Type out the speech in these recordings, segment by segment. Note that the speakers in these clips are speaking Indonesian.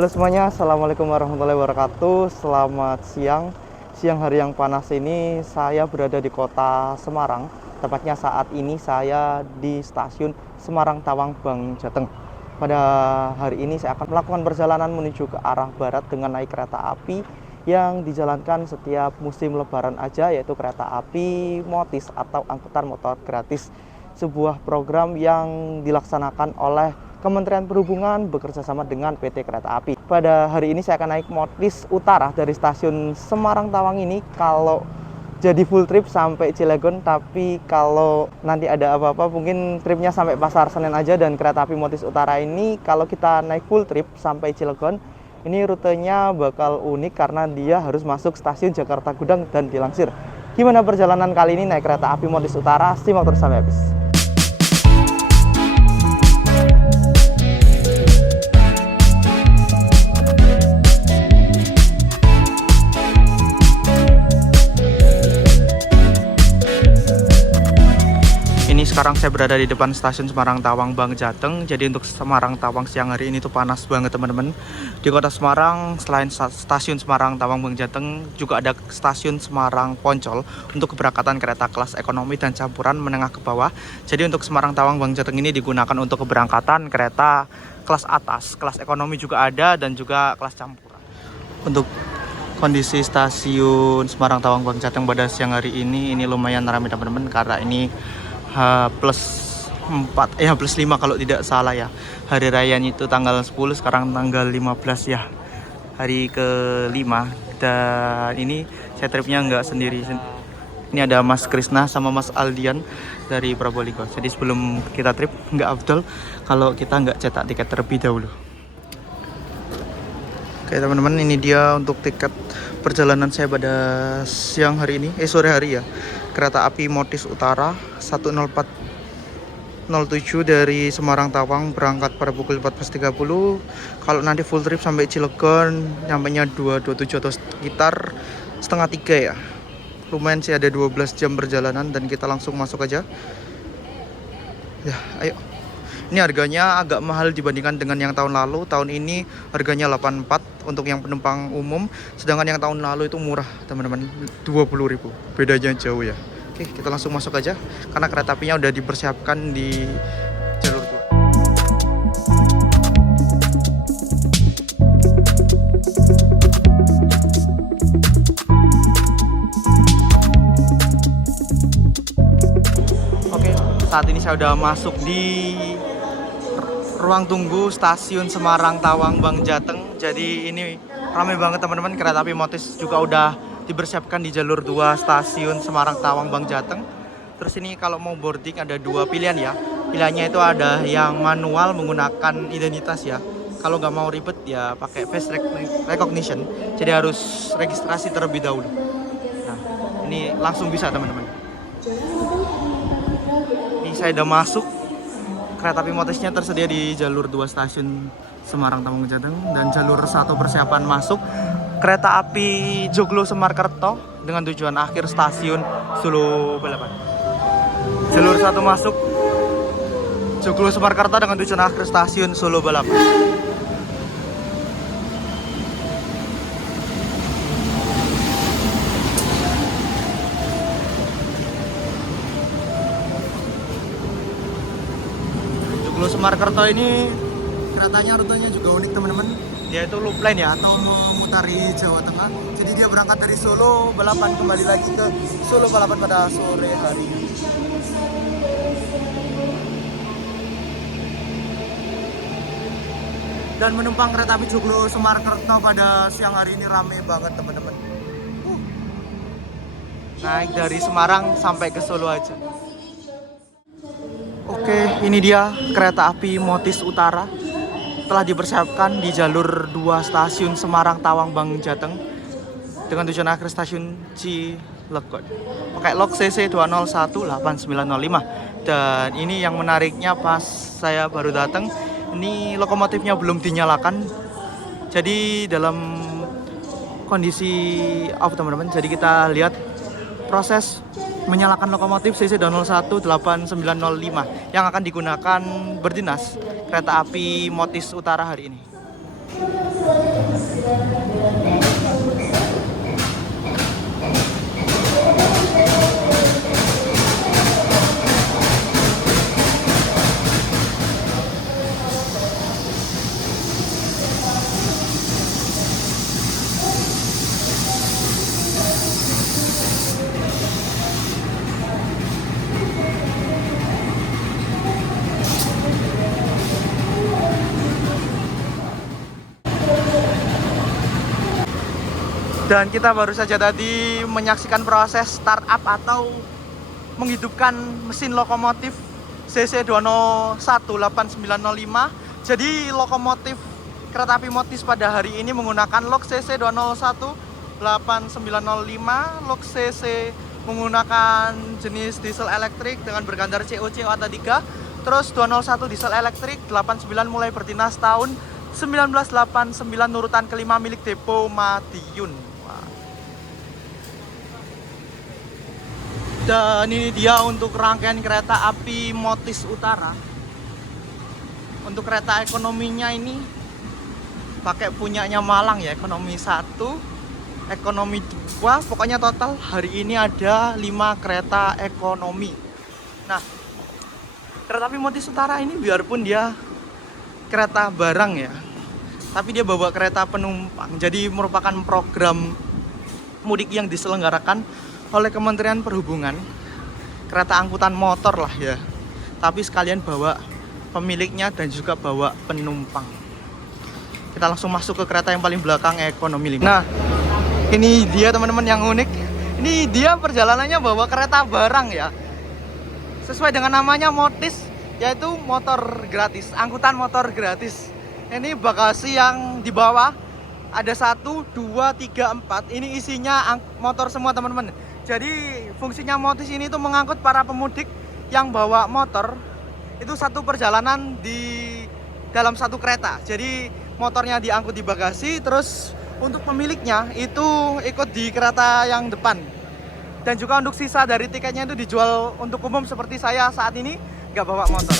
Halo semuanya, Assalamualaikum warahmatullahi wabarakatuh. Selamat siang. Siang hari yang panas ini saya berada di kota Semarang. Tepatnya saat ini saya di stasiun Semarang Tawang Bang Jateng. Pada hari ini saya akan melakukan perjalanan menuju ke arah barat dengan naik kereta api yang dijalankan setiap musim lebaran aja, yaitu kereta api Motis atau angkutan motor gratis. Sebuah program yang dilaksanakan oleh Kementerian Perhubungan bekerjasama dengan PT Kereta Api. Pada hari ini saya akan naik Motis Utara dari stasiun Semarang Tawang ini. Kalau jadi full trip sampai Cilegon, tapi kalau nanti ada apa-apa mungkin tripnya sampai Pasar Senen aja. Dan kereta api Motis Utara ini kalau kita naik full trip sampai Cilegon, ini rutenya bakal unik karena dia harus masuk stasiun Jakarta Gudang dan dilansir. Gimana perjalanan kali ini naik kereta api Motis Utara? Simak terus sampai habis. Sekarang saya berada di depan stasiun Semarang Tawang Bang Jateng. Jadi untuk Semarang Tawang siang hari ini tuh panas banget teman-teman. Di kota Semarang selain stasiun Semarang Tawang Bang Jateng juga ada stasiun Semarang Poncol untuk keberangkatan kereta kelas ekonomi dan campuran menengah ke bawah. Jadi untuk Semarang Tawang Bang Jateng ini digunakan untuk keberangkatan kereta kelas atas, kelas ekonomi juga ada, dan juga kelas campuran. Untuk kondisi stasiun Semarang Tawang Bang Jateng pada siang hari ini lumayan ramai teman-teman, karena ini H+4 +5 kalau tidak salah ya. Hari rayanya itu tanggal 10, sekarang tanggal 15 ya, hari ke-5. Dan ini saya tripnya nggak sendiri. Ini ada Mas Krisna sama Mas Aldian dari Probolinggo. Jadi sebelum kita trip nggak afdol kalau kita nggak cetak tiket terlebih dahulu. Oke teman-teman, ini dia untuk tiket perjalanan saya pada siang hari ini, sore hari ya. Kereta api Motis Utara 10407 dari Semarang Tawang berangkat pada pukul 14.30. Kalau nanti full trip sampai Cilegon nyampainya 2:27 atau sekitar setengah 3 ya. Lumayan sih, ada 12 jam perjalanan dan kita langsung masuk aja. Ya, ayo. Ini harganya agak mahal dibandingkan dengan yang tahun lalu. Tahun ini harganya 84 untuk yang penumpang umum, sedangkan yang tahun lalu itu murah teman-teman, 20.000. Bedanya jauh ya. Oke, kita langsung masuk aja karena kereta apinya udah dipersiapkan di jalur 2. Oke, saat ini saya udah masuk di ruang tunggu stasiun Semarang Tawang Bang Jateng. Jadi ini ramai banget teman-teman. Kereta api Motis juga udah dipersiapkan di jalur 2 stasiun Semarang Tawang Bang Jateng. Terus ini kalau mau boarding ada 2 pilihan ya. Pilihannya itu ada yang manual menggunakan identitas ya. Kalau nggak mau ribet ya pakai face recognition. Jadi harus registrasi terlebih dahulu. Nah, ini langsung bisa teman-teman. Ini saya udah masuk. Kereta api Motisnya tersedia di jalur 2 stasiun Semarang Tawang Jateng, dan jalur 1 persiapan masuk kereta api Joglo Semarkerto dengan tujuan akhir stasiun Solo Balapan. Jalur 1 masuk Joglo Semarkerto dengan tujuan akhir stasiun Solo Balapan. Semarkerto ini keretanya rutenya juga unik teman-teman. Dia itu loop line ya, atau memutari Jawa Tengah. Jadi dia berangkat dari Solo Balapan kembali lagi ke Solo Balapan pada sore hari. Dan menumpang kereta api Joglo Semarkerto pada siang hari ini rame banget teman-teman. Naik dari Semarang sampai ke Solo aja. Oke, ini dia kereta api Motis Utara. Telah dipersiapkan di jalur 2 stasiun Semarang Tawang Bang Jateng dengan tujuan akhir stasiun Cilegon. Pakai log CC 2018905. Dan ini yang menariknya, pas saya baru datang, ini lokomotifnya belum dinyalakan. Jadi dalam kondisi off teman-teman. Jadi kita lihat proses menyalakan lokomotif CC 2018905 yang akan digunakan berdinas kereta api Motis Utara hari ini. Dan kita baru saja tadi menyaksikan proses startup atau menghidupkan mesin lokomotif CC201-8905. Jadi lokomotif kereta api Motis pada hari ini menggunakan lok CC201-8905, lok CC menggunakan jenis diesel elektrik dengan bergandar COCO-3, terus 201 diesel elektrik 89 mulai berdinas tahun 1989 urutan kelima milik Depo Madiun. Dan ini dia untuk rangkaian kereta api Motis Utara. Untuk kereta ekonominya ini pakai punyanya Malang ya, ekonomi 1, ekonomi 2, pokoknya total hari ini ada 5 kereta ekonomi. Nah, kereta api Motis Utara ini biarpun dia kereta barang ya, tapi dia bawa kereta penumpang. Jadi merupakan program mudik yang diselenggarakan oleh Kementerian Perhubungan, kereta angkutan motor lah ya, tapi sekalian bawa pemiliknya dan juga bawa penumpang. Kita langsung masuk ke kereta yang paling belakang, ekonomi 5. Nah, ini dia teman-teman yang unik. Ini dia perjalanannya bawa kereta barang ya, sesuai dengan namanya Motis, yaitu motor gratis, angkutan motor gratis. Ini bagasi yang di bawah ada 1, 2, 3, 4. Ini isinya motor semua teman-teman. Jadi fungsinya Motis ini tuh mengangkut para pemudik yang bawa motor itu satu perjalanan di dalam satu kereta. Jadi motornya diangkut di bagasi, terus untuk pemiliknya itu ikut di kereta yang depan. Dan juga untuk sisa dari tiketnya itu dijual untuk umum seperti saya saat ini nggak bawa motor.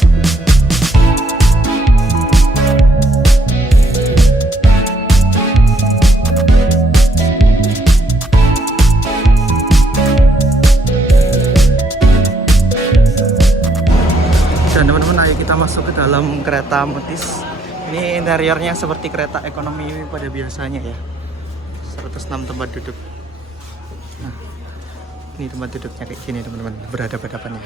Dan teman-teman, ayo kita masuk ke dalam kereta Motis. Ini interiornya seperti kereta ekonomi pada biasanya ya. 106 tempat duduk. Nah, ini tempat duduknya kayak gini teman-teman, berhadapan-hadapan ya.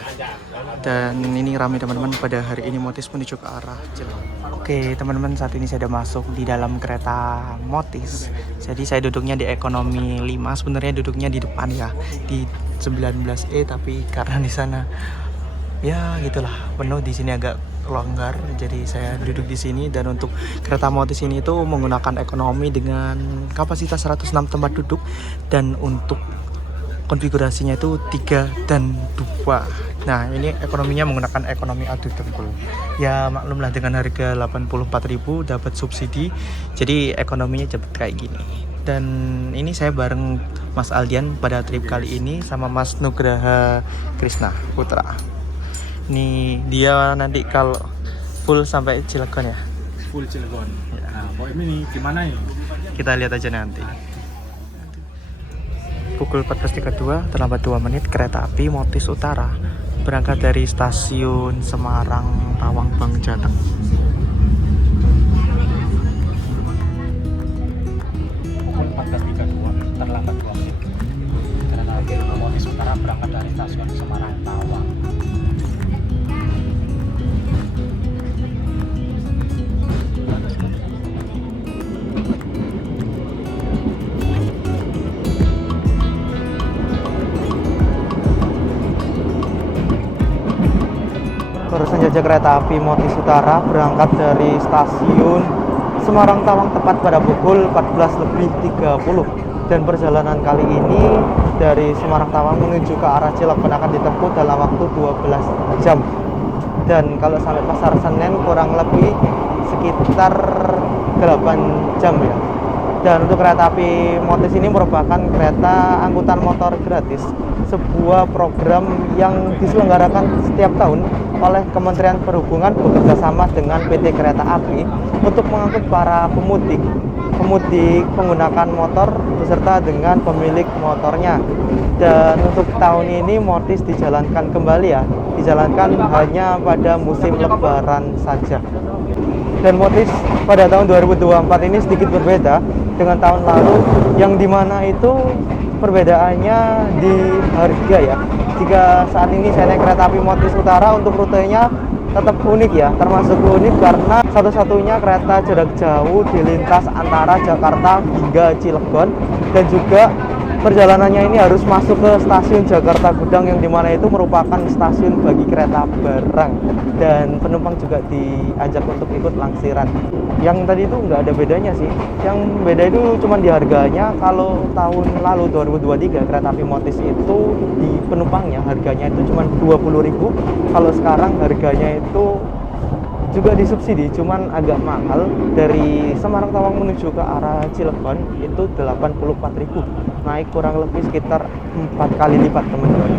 Dan ini ramai teman-teman, pada hari ini Motis menuju ke arah Cilegon. Oke teman-teman, saat ini saya sudah masuk di dalam kereta Motis. Jadi saya duduknya di ekonomi 5, sebenarnya duduknya di depan ya, di 19E, tapi karena di sana ya gitulah, penuh, di sini agak longgar, jadi saya duduk di sini. Dan untuk kereta Motis ini itu menggunakan ekonomi dengan kapasitas 106 tempat duduk, dan untuk konfigurasinya itu 3 dan 2. Nah, ini ekonominya menggunakan ekonomi adu dengkul. Ya maklumlah, dengan harga 84.000 dapat subsidi, jadi ekonominya cepet kayak gini. Dan ini saya bareng Mas Aldian pada trip kali ini sama Mas Nugraha Krishna Putra. Ini dia nanti kalau full sampai Cilegon ya? Full Cilegon. Ya. Nah, pokoknya ini gimana ya? Kita lihat aja nanti. Pukul 14.32, terlambat 2 menit, kereta api Motis Utara berangkat dari stasiun Semarang Tawang Bank Jateng. Pukul 14.32, terlambat 2 menit. Kereta api Motis Utara berangkat dari stasiun Semarang Tawang. Barusan jajak kereta api Motis Utara berangkat dari stasiun Semarang Tawang tepat pada pukul 14.30. Dan perjalanan kali ini dari Semarang Tawang menuju ke arah Cilegon akan ditempuh dalam waktu 12 jam. Dan kalau sampai Pasar Senen kurang lebih sekitar 8 jam ya. Dan untuk kereta api Motis ini merupakan kereta angkutan motor gratis sebuah program yang diselenggarakan setiap tahun oleh Kementerian Perhubungan bekerjasama dengan PT Kereta Api untuk mengangkut para pemudik menggunakan motor beserta dengan pemilik motornya. Dan untuk tahun ini Motis dijalankan kembali ya, dijalankan hanya pada musim lebaran saja. Dan Motis pada tahun 2024 ini sedikit berbeda dengan tahun lalu, yang dimana itu perbedaannya di harga ya. Jika saat ini saya naik kereta api Motis Utara, untuk rutenya tetap unik ya, termasuk unik karena satu-satunya kereta jarak jauh di lintas antara Jakarta hingga Cilegon, dan juga perjalanannya ini harus masuk ke stasiun Jakarta Gudang, yang dimana itu merupakan stasiun bagi kereta barang, dan penumpang juga diajak untuk ikut langsiran. Yang tadi itu nggak ada bedanya sih, yang beda itu cuma di harganya. Kalau tahun lalu 2023 kereta api Motis itu di penumpangnya harganya itu cuma 20.000, kalau sekarang harganya itu juga disubsidi, cuman agak mahal. Dari Semarang Tawang menuju ke arah Cilegon itu 84.000, naik kurang lebih sekitar 4 kali lipat teman-teman.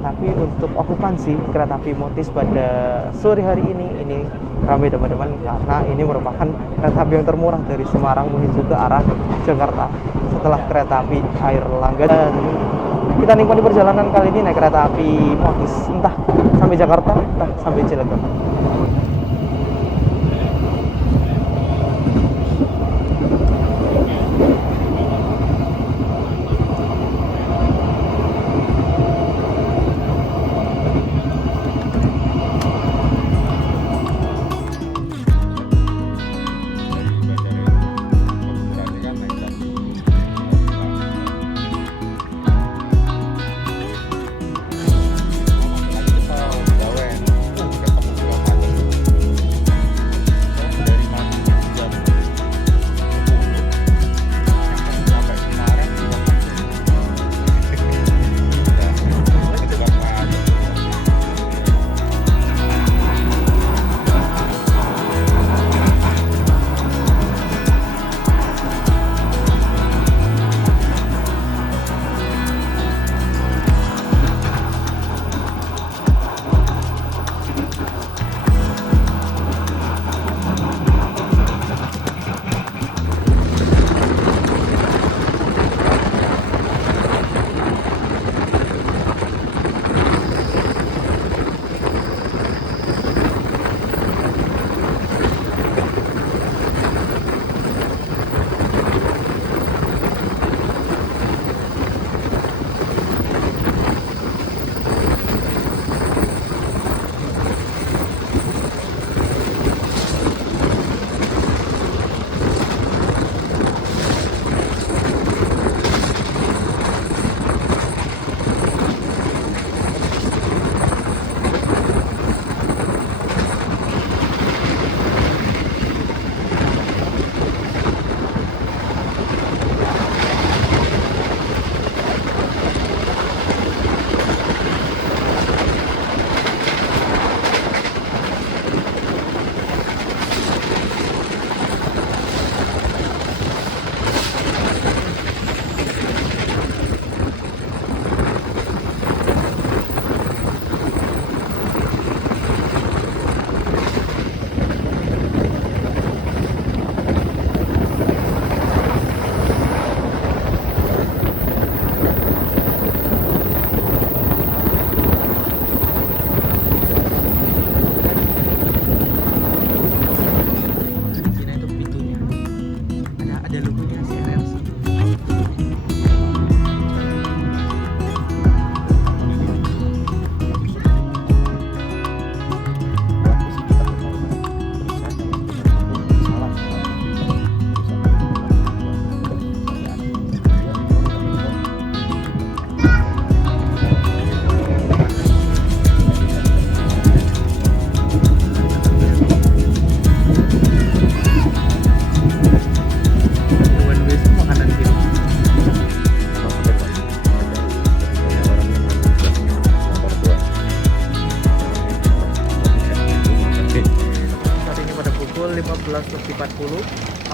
Tapi untuk okupansi kereta api Motis pada sore hari ini ramai teman-teman, karena ini merupakan kereta api yang termurah dari Semarang menuju ke arah Jakarta setelah kereta api Air Langga. Dan kita nikmati perjalanan kali ini naik kereta api Motis, entah sampai Jakarta, entah sampai Cilegon.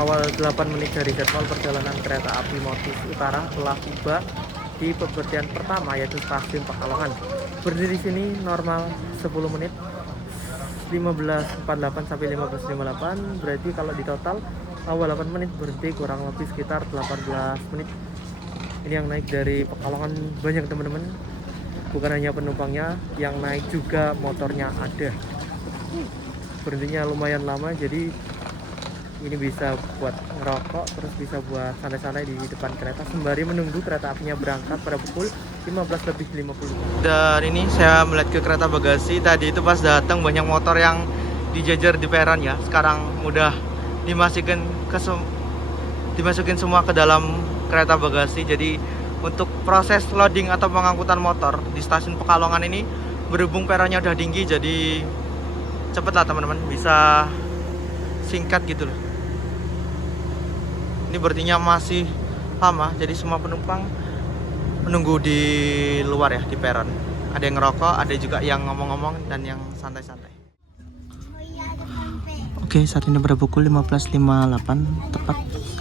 Awal 8 menit dari jadwal perjalanan kereta api Motis Utara telah tiba di pemberhentian pertama yaitu stasiun Pekalongan. Berdiri di sini normal 10 menit, 15.48 sampai 15.58, berarti kalau di total awal 8 menit, berhenti kurang lebih sekitar 18 menit. Ini yang naik dari Pekalongan banyak teman-teman, bukan hanya penumpangnya, yang naik juga motornya ada. Berhentinya lumayan lama, jadi ini bisa buat ngerokok, terus bisa buat santai-santai di depan kereta sembari menunggu kereta apinya berangkat pada pukul 15:50. Dan ini saya melihat ke kereta bagasi. Tadi itu pas datang banyak motor yang dijajar di peron ya. Sekarang udah dimasukin semua ke dalam kereta bagasi. Jadi untuk proses loading atau pengangkutan motor di stasiun Pekalongan ini, berhubung peronnya udah tinggi, jadi cepet lah teman-teman, bisa singkat gitu loh. Ini berarti masih lama, jadi semua penumpang menunggu di luar ya, di peron. Ada yang ngerokok, ada juga yang ngomong-ngomong, dan yang santai-santai. Oke, saat ini pada pukul 15.58 tepat,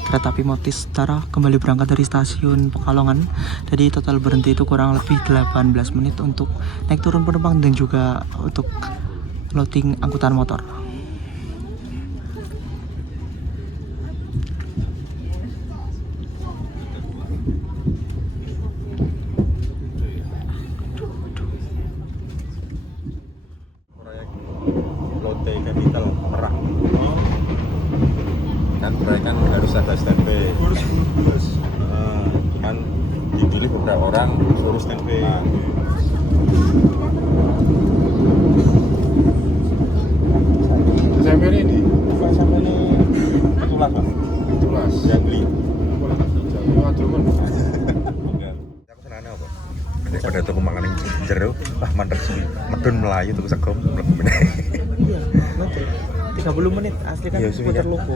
kereta api Motis Utara kembali berangkat dari stasiun Pekalongan. Jadi total berhenti itu kurang lebih 18 menit untuk naik turun penumpang dan juga untuk loading angkutan motor. Lotte Capital Merak. Kan proyek kan harus ada standby. Cuman dipilih beberapa orang suruh standby. Sampai ini Bukan sampai ini petulas bang. tulas. Yang beli. Jawa Temen. Enggak. Aku senangnya apa? Daripada tuku mangan yang jero, mandek suwi. Medun melayu tuku sego mlebu meneh. Iya, betul. 30 menit asli kan Iya, suwi, puter ya. Luko.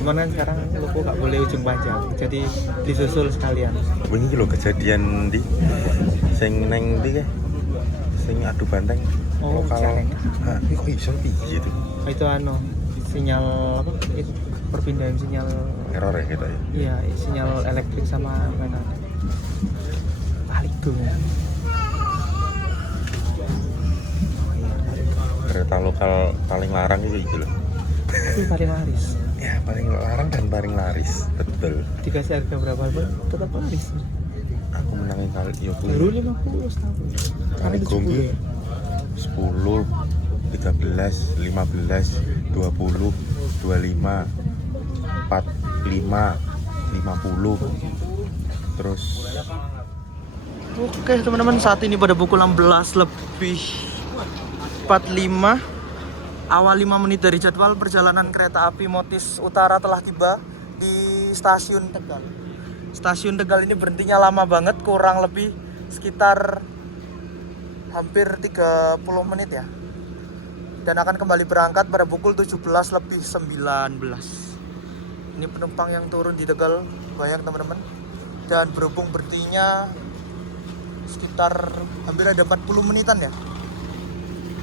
Cuman kan sekarang Luko gak boleh ujung panjang, jadi disusul sekalian. Wingi iki lho kejadian di sing neng ndi ke? Sing adu banteng. Oh, kalau Cikareng. ini kok iso piye itu? Itu sinyal apa? Itu perpindahan sinyal. Error ya kita ya. Iya, sinyal elektrik sama mana? Balik tuh. Kereta lokal paling larang itu loh. Itu paling laris. Ya paling larang dan paling laris, betul. Dikasih harga berapa pun tetap laris. Aku menangin kali ya Baru 50 setahun. kali gombi 10, 13, 15, 20, 25, 45, 50. Terus Oke teman-teman, saat ini pada pukul 16:45, awal 5 menit dari jadwal perjalanan kereta api Motis Utara telah tiba di stasiun Tegal. Stasiun Tegal ini berhentinya lama banget, kurang lebih sekitar hampir 30 menit ya. Dan akan kembali berangkat pada pukul 17:19. Ini penumpang yang turun di Tegal banyak teman-teman. Dan berhubung berhentinya sekitar hampir ada 40 menitan ya.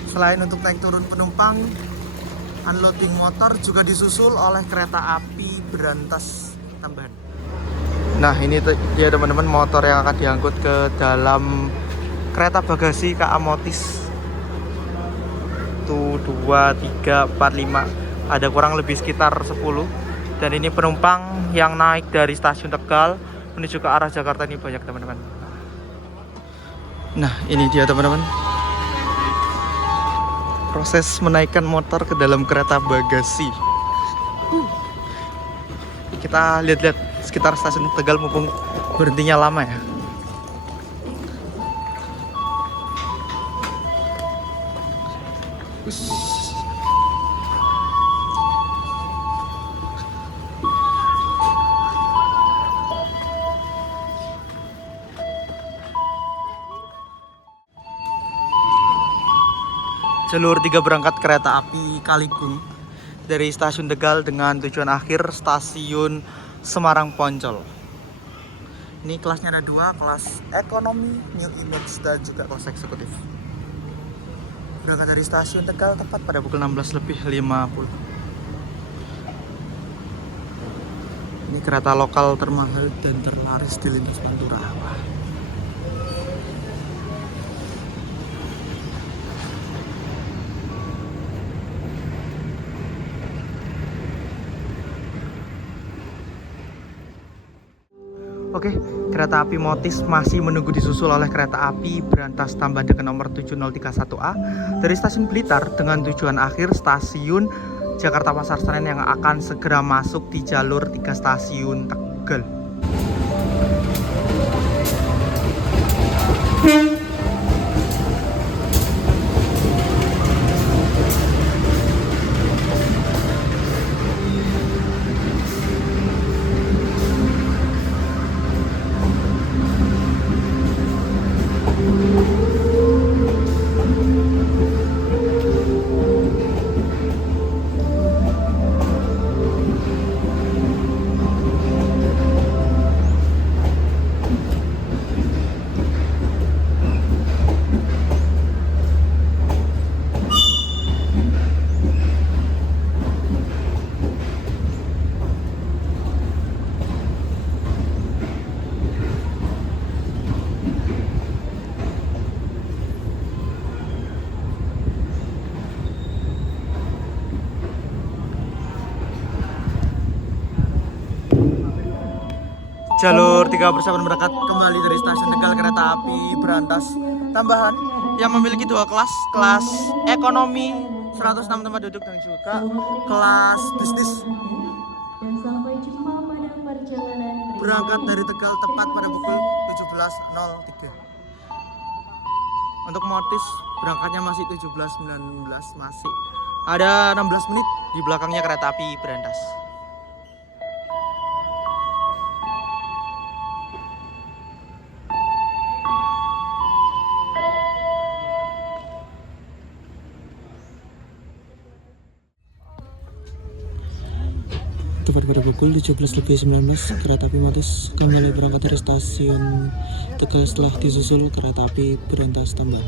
Selain untuk naik turun penumpang, unloading motor juga disusul oleh kereta api berantas tambahan. Nah ini dia teman-teman, motor yang akan diangkut ke dalam kereta bagasi KA Motis. 1, 2, 3, 4, 5. Ada kurang lebih sekitar 10. Dan ini penumpang yang naik dari stasiun Tegal menuju ke arah Jakarta ini banyak teman-teman. Nah ini dia teman-teman, proses menaikkan motor ke dalam kereta bagasi. Kita lihat-lihat sekitar stasiun Tegal mumpung berhentinya lama ya. Jalur 3 berangkat kereta api Kaligung dari stasiun Tegal dengan tujuan akhir stasiun Semarang Poncol. Ini kelasnya ada 2, kelas ekonomi, new image, dan juga kelas eksekutif. Berangkat dari stasiun Tegal tepat pada pukul 16:50. Ini kereta lokal termahal dan terlaris di lintas Pantura. Oke, kereta api Motis masih menunggu disusul oleh kereta api Berantas Tambahan dengan nomor 7031A dari stasiun Blitar dengan tujuan akhir stasiun Jakarta Pasar Senen yang akan segera masuk di jalur 3 stasiun Tegal. Jalur 3 persiapan berangkat kembali dari stasiun Tegal kereta api Berantas Tambahan yang memiliki 2 kelas, kelas ekonomi 106 tempat duduk dan juga kelas bisnis. Dan sampai jumpa pada perjalanan Berangkat dari Tegal tepat pada pukul 17.03. Untuk Motis berangkatnya masih 17.19, masih ada 16 menit di belakangnya kereta api Berantas. Tepat pada pukul 17.19, kereta api Motis kembali berangkat dari stasiun Tegal setelah disusul kereta api Berantas Tambahan.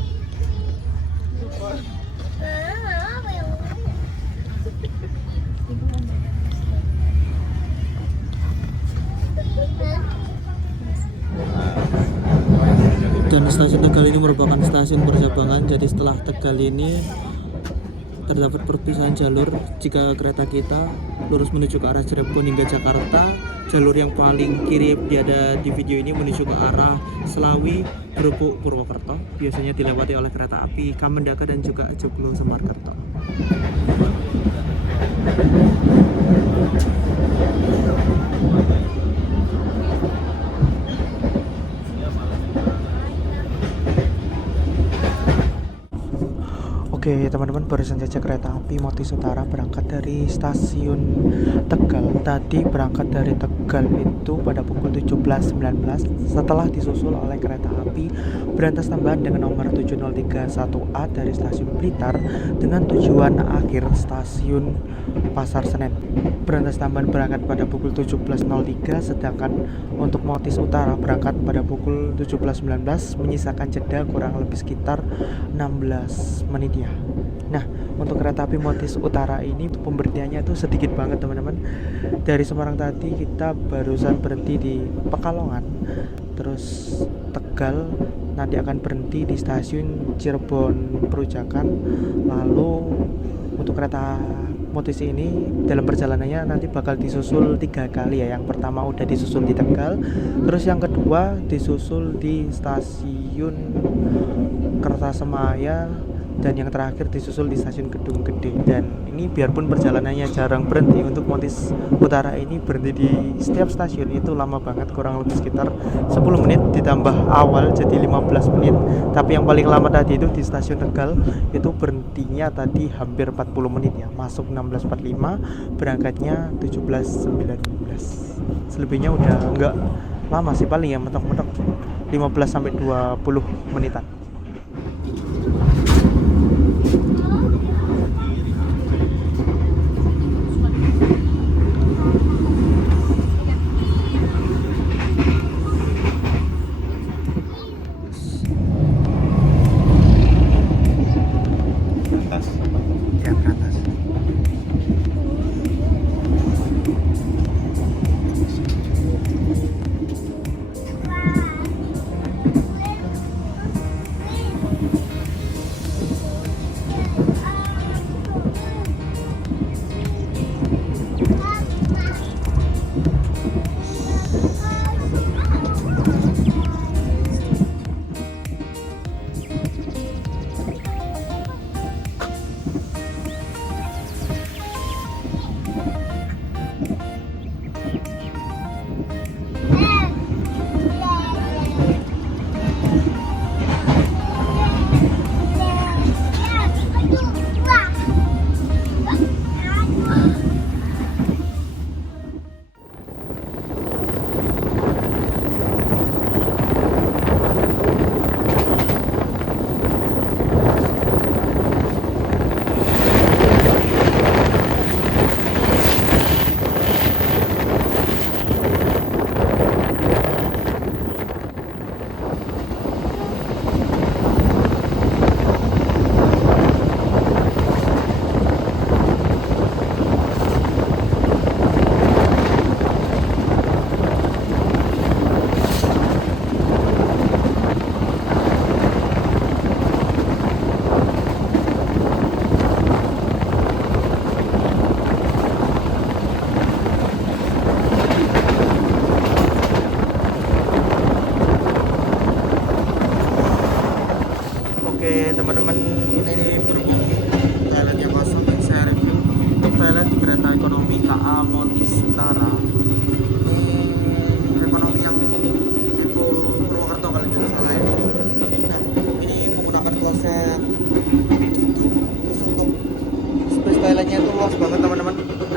Dan stasiun Tegal ini merupakan stasiun percabangan, jadi setelah Tegal ini terdapat perpisahan jalur. Jika kereta kita lurus menuju ke arah Cirebon hingga Jakarta, jalur yang paling kiri ada di video ini menuju ke arah Selawi, Grubuk, Purwokerto, biasanya dilewati oleh kereta api Kamendaka dan juga Joglo Semarkerto. Oke teman-teman, barusan saja kereta api Motis Utara berangkat dari stasiun Tegal. Tadi berangkat dari Tegal itu pada pukul 17.19 setelah disusul oleh kereta api Berantas Tambahan dengan nomor 7031A dari stasiun Blitar dengan tujuan akhir stasiun Pasar Senen. Berantas Tambahan berangkat pada pukul 17.03, sedangkan untuk Motis Utara berangkat pada pukul 17.19 menyisakan jeda kurang lebih sekitar 16 menit ya. Nah, untuk kereta api Motis Utara ini pemberhentiannya tuh sedikit banget teman-teman. Dari Semarang tadi kita barusan berhenti di Pekalongan, terus Tegal, nanti akan berhenti di stasiun Cirebon Perujakan. Lalu untuk kereta Motis ini dalam perjalanannya nanti bakal disusul 3 kali ya. Yang pertama udah disusul di Tegal, terus yang kedua disusul di stasiun Kertasemaya, dan yang terakhir disusul di stasiun Kedung Gede. Dan ini biarpun perjalanannya jarang berhenti, untuk Motis Utara ini berhenti di setiap stasiun itu lama banget, kurang lebih sekitar 10 menit ditambah awal jadi 15 menit. Tapi yang paling lama tadi itu di stasiun Tegal itu berhentinya tadi hampir 40 menit ya, masuk 16.45, berangkatnya 17.19. Selebihnya udah enggak lama sih, paling ya mentok-mentok 15-20 menitan.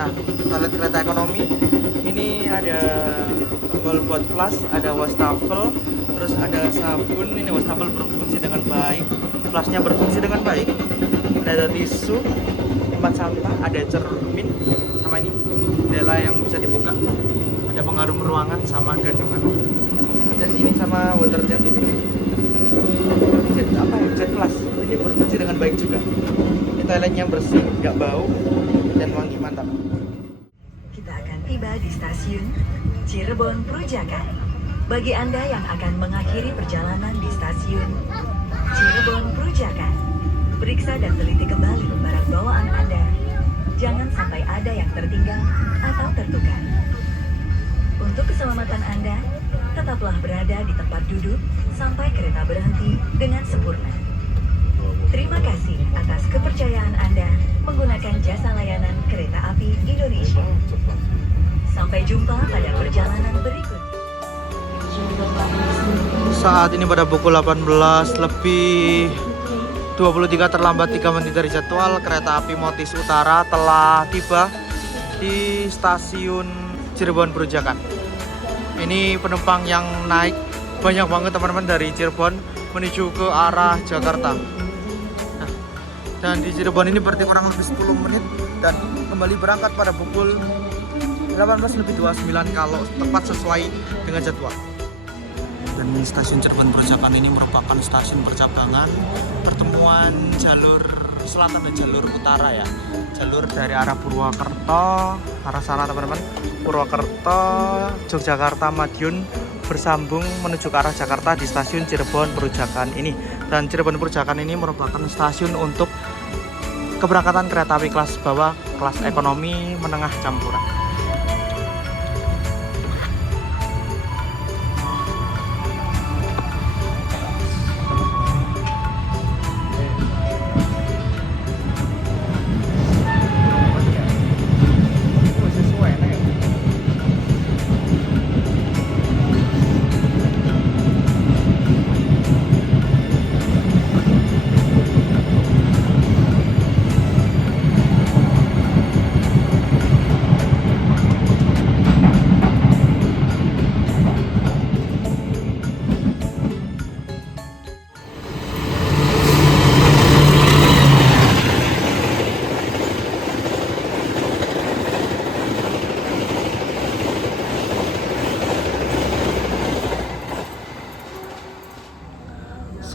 Nah, toilet kereta ekonomi ini ada tombol buat flush, ada wastafel, terus ada sabun. Ini wastafel berfungsi dengan baik, flushnya berfungsi dengan baik. Ada tisu, tempat sampah, ada cermin, sama ini jendela yang bisa dibuka. Ada pengharum ruangan sama gantungan. Ada sini sama water jet. Jet apa ya? Jet flush. Ini berfungsi dengan baik juga. Ini toiletnya bersih, nggak bau, dan wangi, mantap. Kita akan tiba di stasiun Cirebon Perujakan. Bagi Anda yang akan mengakhiri perjalanan di stasiun Cirebon Perujakan, periksa dan teliti kembali barang bawaan Anda. Jangan sampai ada yang tertinggal atau tertukar. Untuk keselamatan Anda, tetaplah berada di tempat duduk sampai kereta berhenti dengan sempurna. Terima kasih atas kepercayaan Anda menggunakan jasa layanan Kereta Api Indonesia. Sampai jumpa pada perjalanan berikut. Saat ini pada pukul 18 lebih 23 terlambat 3 menit dari jadwal, kereta api Motis Utara telah tiba di stasiun Cirebon Perujakan. Ini penumpang yang naik banyak banget teman-teman dari Cirebon menuju ke arah Jakarta. Nah, dan di Cirebon ini berarti kurang lebih 10 menit dan kembali berangkat pada pukul 18:29 kalau tepat sesuai dengan jadwal. Dan stasiun Cirebon Perujakan ini merupakan stasiun percabangan pertemuan jalur selatan dan jalur utara ya. Jalur dari arah Purwokerto, arah sana teman-teman, Purwokerto, Yogyakarta, Madiun bersambung menuju ke arah Jakarta di stasiun Cirebon Perujakan ini. Dan Cirebon Perujakan ini merupakan stasiun untuk keberangkatan kereta api kelas bawah, kelas ekonomi menengah campuran.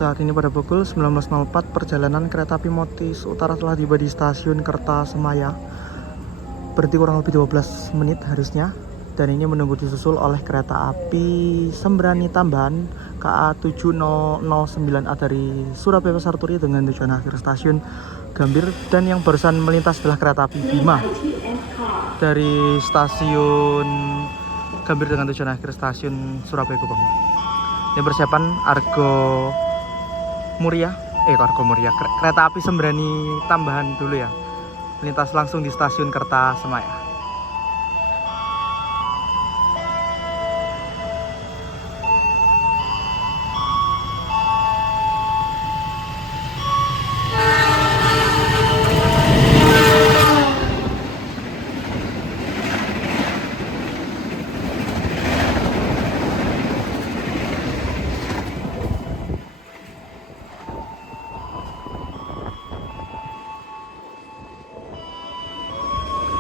Saat ini pada pukul 19.04 perjalanan kereta api Motis Utara telah tiba di stasiun Kertasemaya. Berarti kurang lebih 12 menit harusnya. Dan ini menunggu disusul oleh kereta api Sembrani tambahan KA 7009A dari Surabaya Pasar Turi dengan tujuan akhir stasiun Gambir. Dan yang barusan melintas adalah kereta api Bima dari stasiun Gambir dengan tujuan akhir stasiun Surabaya Gubeng. Ini persiapan Argo Muria, kereta api Sembrani tambahan dulu ya, melintas langsung di stasiun Kertasemaya.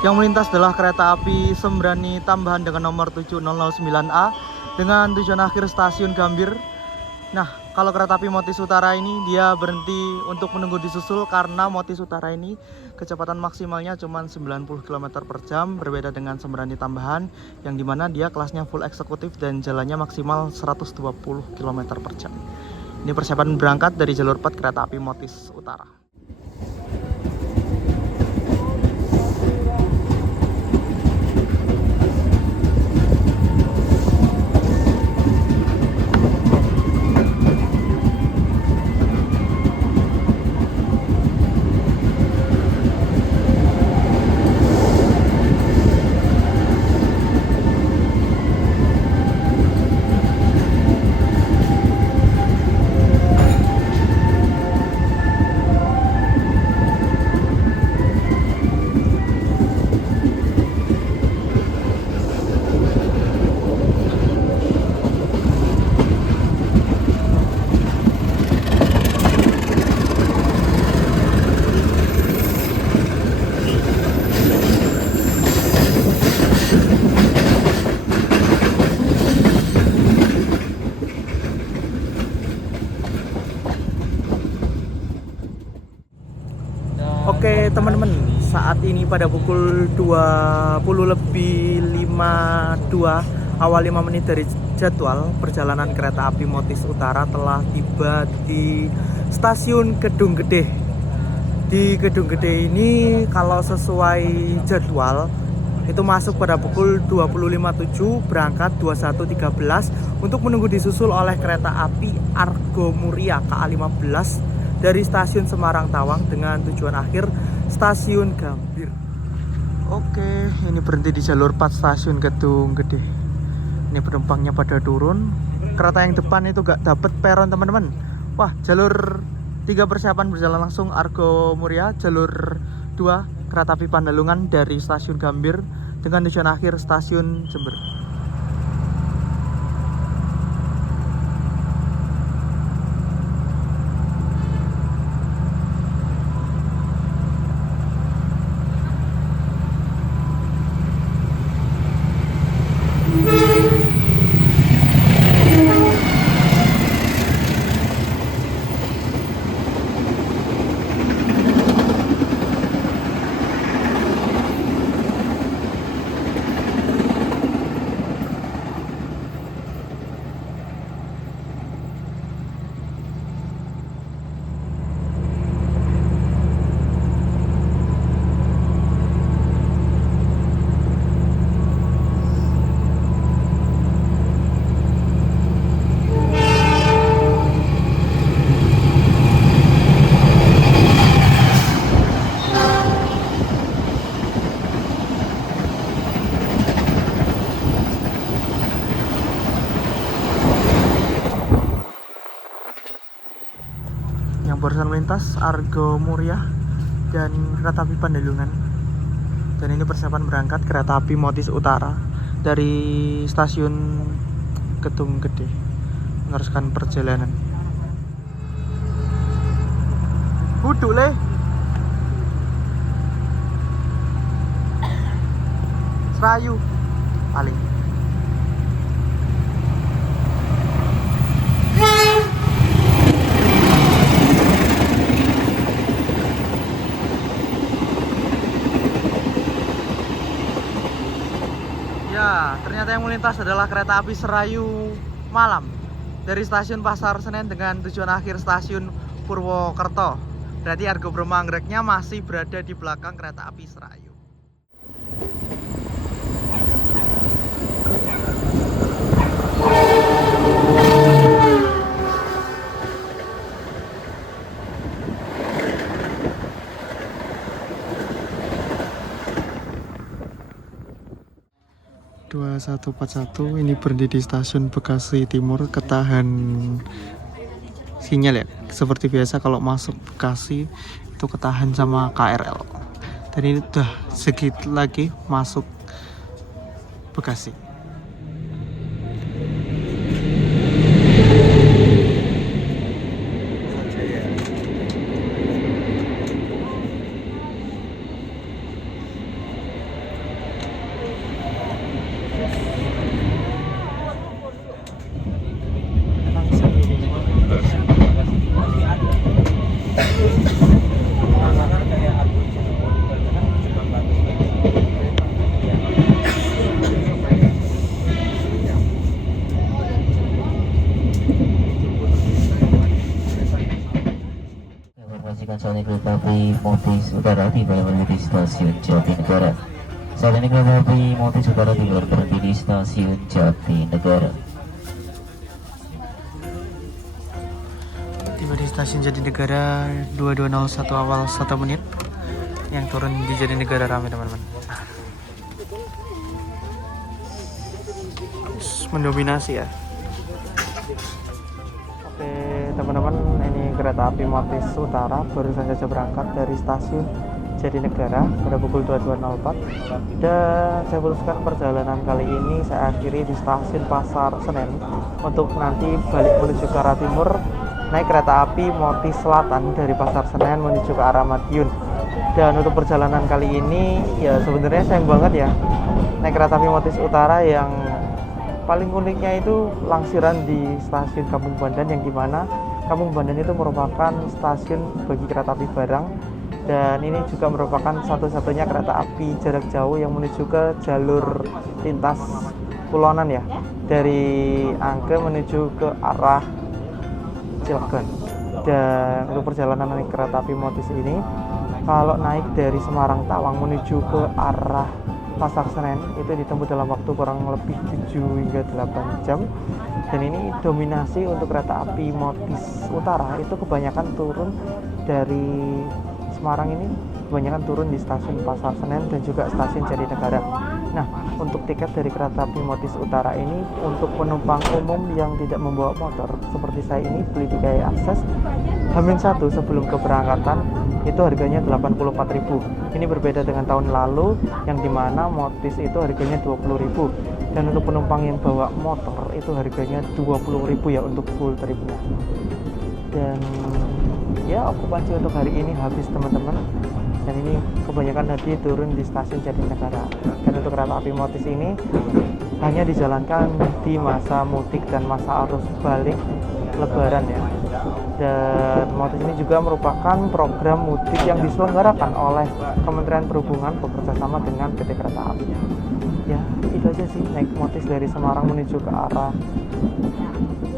Yang melintas adalah kereta api Sembrani tambahan dengan nomor 7009A dengan tujuan akhir stasiun Gambir. Nah, kalau kereta api Motis Utara ini dia berhenti untuk menunggu disusul karena Motis Utara ini kecepatan maksimalnya cuma 90 km per jam, berbeda dengan Sembrani tambahan yang dimana dia kelasnya full eksekutif dan jalannya maksimal 120 km per jam. Ini persiapan berangkat dari jalur 4 kereta api Motis Utara. Oke teman-teman, saat ini pada pukul 20:52 awal 5 menit dari jadwal, perjalanan kereta api Motis Utara telah tiba di stasiun Kedung Gede. Di Kedung Gede ini kalau sesuai jadwal itu masuk pada pukul 20.57, berangkat 21.13 untuk menunggu disusul oleh kereta api Argo Muria KA15 dari stasiun Semarang Tawang dengan tujuan akhir stasiun Gambir. Oke, ini berhenti di jalur 4 stasiun Kedung Gede. Ini penumpangnya pada turun. Kereta yang depan itu gak dapet peron teman-teman. Wah, jalur 3 persiapan berjalan langsung Argo Muria, jalur 2 kereta api Pandalungan dari stasiun Gambir dengan tujuan akhir stasiun Jember. Yang barusan melintas Argo Muria dan kereta api Pandalungan. Dan ini persiapan berangkat kereta api Motis Utara dari stasiun Kedung Gede meneruskan perjalanan. Huduk le. Serayu paling. Ya, ternyata yang melintas adalah kereta api Serayu Malam dari stasiun Pasar Senen dengan tujuan akhir stasiun Purwokerto. Berarti Argo Bromo Anggreknya masih berada di belakang kereta api Serayu. Ini berhenti di stasiun Bekasi Timur, ketahan sinyal ya. Seperti biasa kalau masuk Bekasi itu ketahan sama KRL. Dan ini udah sedikit lagi masuk Bekasi. Saat ini kereta api Motis Utara tiba di stasiun Jatinegara. Saat ini kereta api Motis Utara tiba berhenti di stasiun Jatinegara. Tiba di stasiun Jatinegara 22.01 awal 1 menit. Yang turun di Jatinegara ramai teman-teman. Mendominasi ya. Oke teman-teman, ini kereta api Motis Utara baru saja berangkat dari stasiun Jatinegara pada pukul 22.04 dan saya putuskan perjalanan kali ini saya akhiri di stasiun Pasar Senen untuk nanti balik menuju ke arah timur naik kereta api Motis Selatan dari Pasar Senen menuju ke arah Madiun. Dan untuk perjalanan kali ini ya sebenarnya sayang banget ya naik kereta api Motis Utara yang paling uniknya itu langsiran di stasiun Kampung Bandan, yang dimana Kampung Bandan itu merupakan stasiun bagi kereta api barang Dan ini juga merupakan satu-satunya kereta api jarak jauh yang menuju ke jalur lintas Pulonan ya, dari Angke menuju ke arah Cilegon. Dan untuk perjalanan naik kereta api Motis ini, kalau naik dari Semarang Tawang menuju ke arah Pasar Senen itu ditempuh dalam waktu kurang lebih 7 hingga 8 jam. Dan ini dominasi untuk kereta api Motis Utara itu kebanyakan turun dari Semarang ini, kebanyakan turun di stasiun Pasar Senen dan juga stasiun Jatinegara. Nah, untuk tiket dari kereta api Motis Utara ini untuk penumpang umum yang tidak membawa motor seperti saya ini beli di KAI Akses H-1 sebelum keberangkatan itu harganya 84.000. Ini berbeda dengan tahun lalu yang dimana Motis itu harganya 20.000, dan untuk penumpang yang bawa motor itu harganya 20.000 ya untuk full tripnya. Dan ya okupansi untuk hari ini habis teman-teman, dan ini kebanyakan tadi turun di stasiun Jatinegara. Dan untuk kereta api Motis ini hanya dijalankan di masa mudik dan masa arus balik Lebaran ya. Dan Motis ini juga merupakan program mudik yang diselenggarakan oleh Kementerian Perhubungan bekerjasama dengan PT Kereta Api. Ya itu aja sih, naik Motis dari Semarang menuju ke arah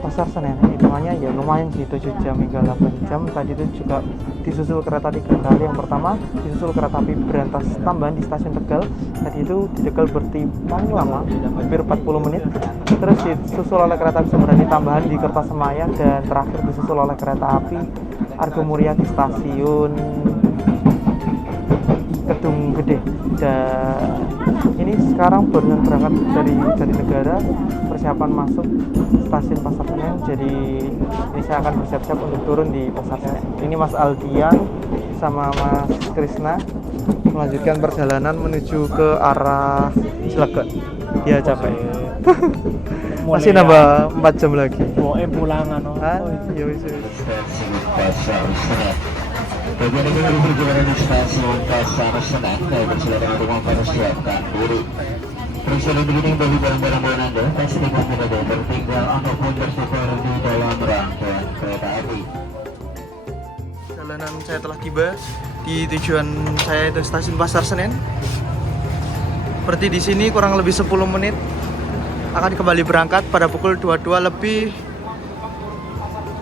Pasar Senen. Hitungannya ya lumayan sih, 7 jam hingga 8 jam. Tadi itu juga disusul kereta 3 kali. Yang pertama disusul kereta api berantas tambahan di stasiun Tegal. Tadi itu di Tegal berhenti paling lama, hampir 40 menit. Terus disusul oleh kereta api Sembrani tambahan di Kertasemaya, dan terakhir disusul oleh kereta api Argo Muria di stasiun Kedung Gede. Dan ini sekarang baru berangkat dari Jatinegara, persiapan masuk stasiun Pasar Senen. Jadi ini saya akan bersiap-siap untuk turun di Pasar Senen. Ini Mas Aldian sama Mas Krisna melanjutkan perjalanan menuju ke arah Cilegon. Ya capek. Masih nambah 4 jam lagi. Pulangan. Ya wis. Stasiun Pasar Senen. Bagian ini menuju perjalanan di stasiun Pasar Senen. Bersilakan untuk mempersiapkan diri. Perjalanan begini bagi barang-barang bawaan Anda pastikan tidak tertinggal ataupun tersebar di dalam rangkaian kereta api. Perjalanan saya telah tiba di tujuan saya, itu stasiun Pasar Senen. Seperti di sini kurang lebih 10 menit akan kembali berangkat pada pukul 22 lebih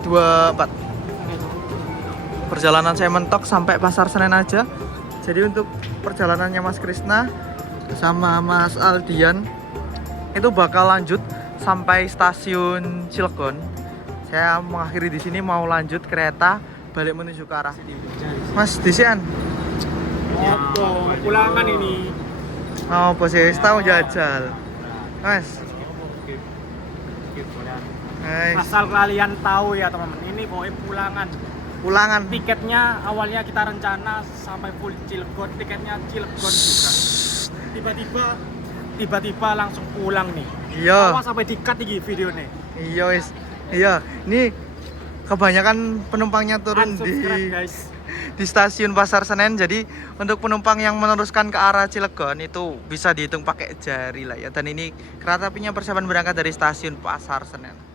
24. Perjalanan saya mentok sampai Pasar Senen aja. Jadi untuk perjalanannya Mas Krisna sama Mas Aldian itu bakal lanjut sampai stasiun Cilegon. Saya mengakhiri di sini, mau lanjut kereta balik menuju ke arah sini. Mas Disian. Pulangan ini. Oh, posisi tahu jajal. Mas. Hai. Asal kalian tahu ya teman-teman, ini pokoknya pulangan. Pulangan. Tiketnya awalnya kita rencana sampai full Cilegon, tiketnya Cilegon juga. Tiba-tiba langsung pulang nih. Iya. Awas sampai di-cut iki videonya. Iya wis. Iya, ini kebanyakan penumpangnya turun guys. di stasiun Pasar Senen. Jadi untuk penumpang yang meneruskan ke arah Cilegon itu bisa dihitung pakai jari lah ya. Dan ini kereta apinya persiapan berangkat dari stasiun Pasar Senen.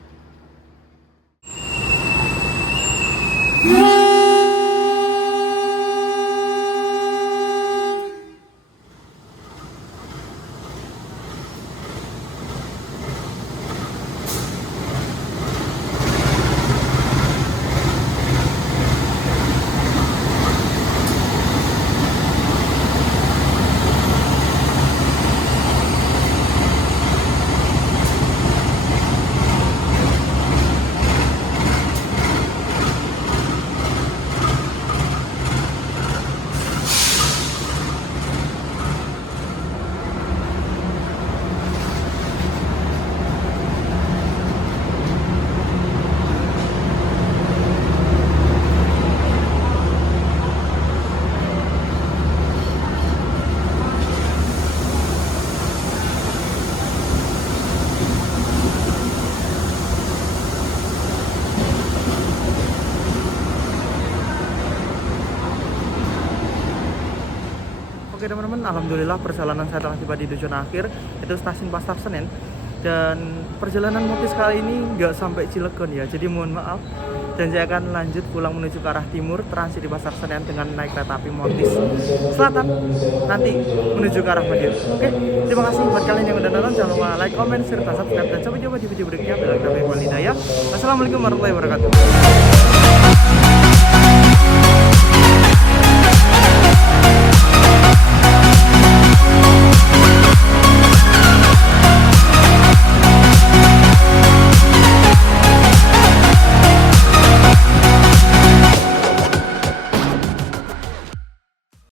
Oke teman-teman, alhamdulillah perjalanan saya telah tiba di tujuan akhir, itu stasiun Pasar Senen. Dan perjalanan motis kali ini nggak sampai Cilegon ya, jadi mohon maaf. Dan saya akan lanjut pulang menuju ke arah timur, transit di Pasar Senen dengan naik kereta api motis selatan, nanti menuju ke arah Madiun. Oke, terima kasih buat kalian yang udah nonton. Jangan lupa like, comment, serta subscribe, dan sampai jumpa di video berikutnya. Bila kita Wassalamualaikum warahmatullahi wabarakatuh.